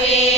Ate.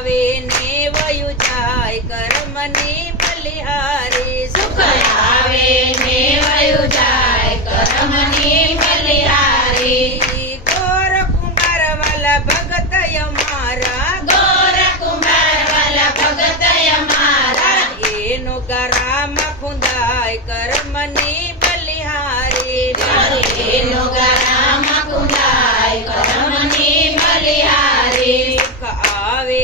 આવે ને વયું જાય કર્મની બલિહારી સુખ આવે ને વયું જાય કરમની બલિહારી ગોર કુમાર વાલા ભગત અમારા ગોર કુમાર વાલા ભગત અમારા એનો ગરામાં ખુંદાય કર્મની બલિહારી એનો ગારામાં કુંડાય કરમની બલિહારી वे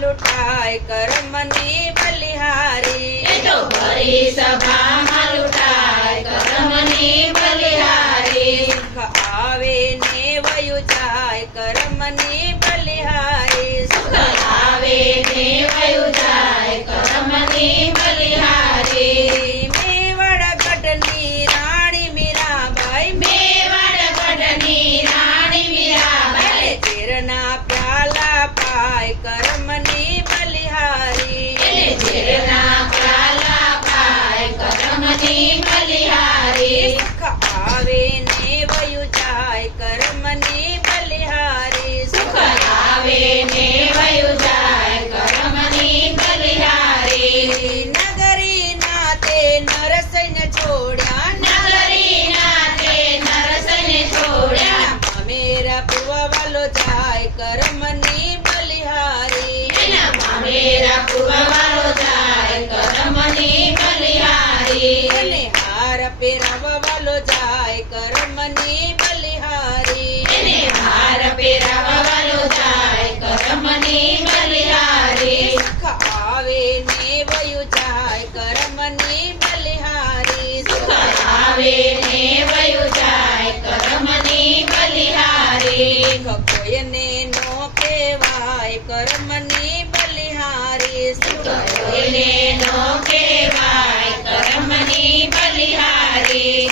लुटाए कर मनी बलिहारी तो भरी सभा लुटाए करम ने बलिहारी सुख आवे ने वयु जाए करम बलिहारी सुख आवे ने वयु जाए करम बलिहारी मेवड़ रानी मीरा रानी मीरा प्याला पाए કર્મની બલિહારી. મામેરા પુરવાલો જાય કરમની બલિહારી. અને હાર પહેરાવવાલો જાય કર્મની બલિહારી. એને હાર પહેરાવવાલો જાય કરમની કોઈને નો કહેવાય બલિહારી